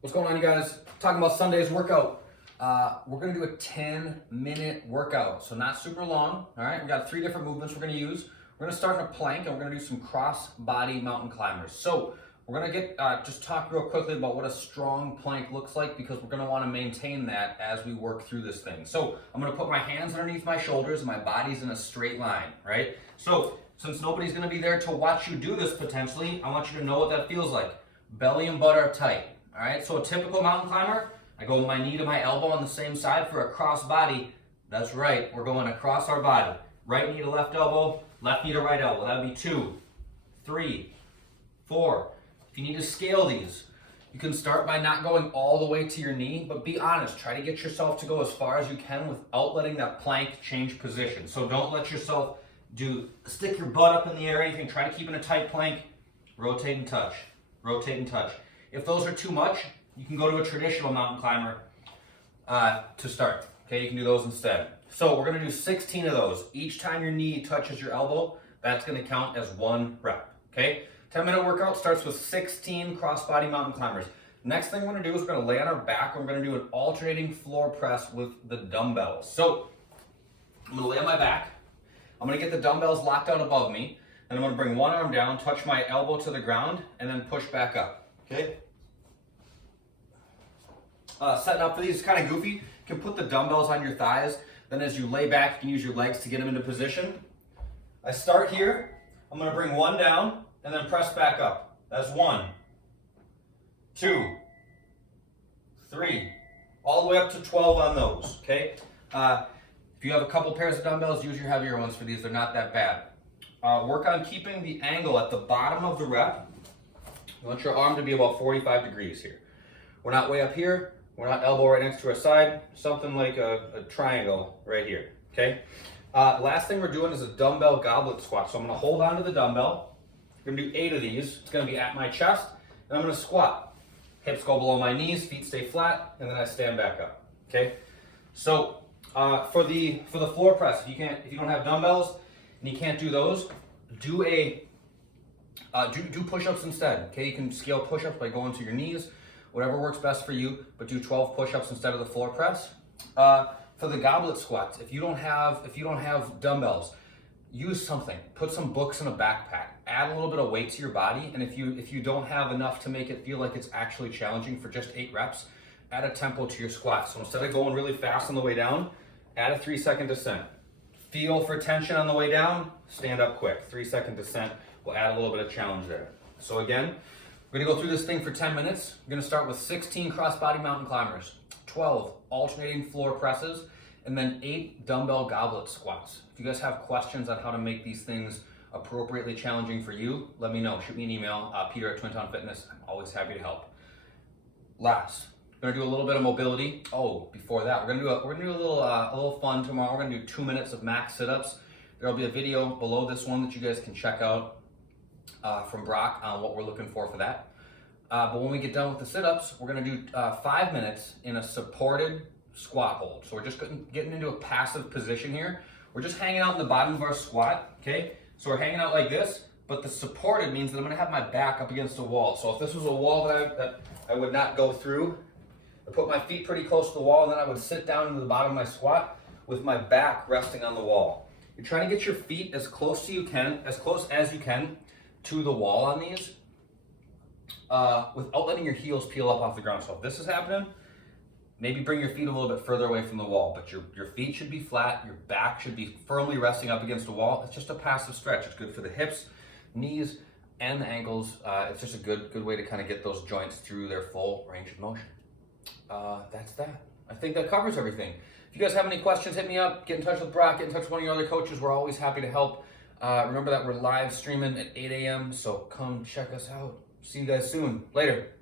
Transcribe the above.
What's going on, you guys? Talking about Sunday's workout. We're gonna do a 10-minute workout, so not super long. All right, we got 3 different movements we're gonna use. We're gonna start in a plank, and we're gonna do some cross-body mountain climbers. So we're gonna get just talk real quickly about what a strong plank looks like, because we're gonna want to maintain that as we work through this thing. So I'm gonna put my hands underneath my shoulders, and my body's in a straight line, right? So since nobody's gonna be there to watch you do this potentially, I want you to know what that feels like. Belly and butt are tight. All right, so a typical mountain climber, I go with my knee to my elbow on the same side for a cross body. That's right, we're going across our body. Right knee to left elbow, left knee to right elbow. That would be 2, 3, 4. If you need to scale these, you can start by not going all the way to your knee, but be honest. Try to get yourself to go as far as you can without letting that plank change position. So don't let yourself stick your butt up in the air or anything. Try to keep in a tight plank. Rotate and touch, rotate and touch. If those are too much, you can go to a traditional mountain climber to start. Okay, you can do those instead. So we're gonna do 16 of those. Each time your knee touches your elbow, that's gonna count as 1 rep, okay? 10-minute workout starts with 16 cross-body mountain climbers. Next thing we're gonna do is we're gonna lay on our back, and we're gonna do an alternating floor press with the dumbbells. So I'm gonna lay on my back. I'm gonna get the dumbbells locked out above me, and I'm gonna bring one arm down, touch my elbow to the ground, and then push back up. Okay. Setting up for these is kind of goofy. You can put the dumbbells on your thighs. Then as you lay back, you can use your legs to get them into position. I start here. I'm going to bring one down and then press back up. That's 1, 2, 3, all the way up to 12 on those. Okay. If you have a couple pairs of dumbbells, use your heavier ones for these. They're not that bad. Work on keeping the angle at the bottom of the rep. You want your arm to be about 45 degrees here. We're not way up here. We're not elbow right next to our side. Something like a triangle right here, okay? Last thing we're doing is a dumbbell goblet squat. So I'm gonna hold on to the dumbbell. We're gonna do 8 of these. It's gonna be at my chest, and I'm gonna squat. Hips go below my knees, feet stay flat, and then I stand back up, okay? So for the floor press, if you don't have dumbbells and you can't do those, do push-ups instead, okay? You can scale push-ups by going to your knees, whatever works best for you, but do 12 push-ups instead of the floor press. For the goblet squats, if you don't have dumbbells, use something. Put some books in a backpack. Add a little bit of weight to your body, and if you don't have enough to make it feel like it's actually challenging for just 8 reps, add a tempo to your squat. So instead of going really fast on the way down, add a 3-second descent. Feel for tension on the way down, stand up quick. 3-second descent. We'll add a little bit of challenge there. So again, we're gonna go through this thing for 10 minutes. We're gonna start with 16 cross-body mountain climbers, 12 alternating floor presses, and then 8 dumbbell goblet squats. If you guys have questions on how to make these things appropriately challenging for you, let me know. Shoot me an email, Peter@TwinTownFitness. I'm always happy to help. Last, we're gonna do a little bit of mobility. Oh, before that, we're gonna do a little fun tomorrow. We're gonna do 2 minutes of max sit-ups. There'll be a video below this one that you guys can check out from Brock on what we're looking for that. But when we get done with the sit-ups, we're gonna do 5 minutes in a supported squat hold. So we're just getting into a passive position here. We're just hanging out in the bottom of our squat, okay? So we're hanging out like this, but the supported means that I'm gonna have my back up against a wall. So if this was a wall that I would not go through, I put my feet pretty close to the wall, and then I would sit down into the bottom of my squat with my back resting on the wall. You're trying to get your feet as close as you can to the wall on these without letting your heels peel up off the ground. So if this is happening, maybe bring your feet a little bit further away from the wall, but your feet should be flat, your back should be firmly resting up against the wall. It's just a passive stretch. It's good for the hips, knees, and the ankles. It's just a good way to kind of get those joints through their full range of motion. That's that. I think that covers everything. If you guys have any questions, hit me up. Get in touch with Brock. Get in touch with one of your other coaches. We're always happy to help. Remember that we're live streaming at 8 a.m., so come check us out. See you guys soon. Later.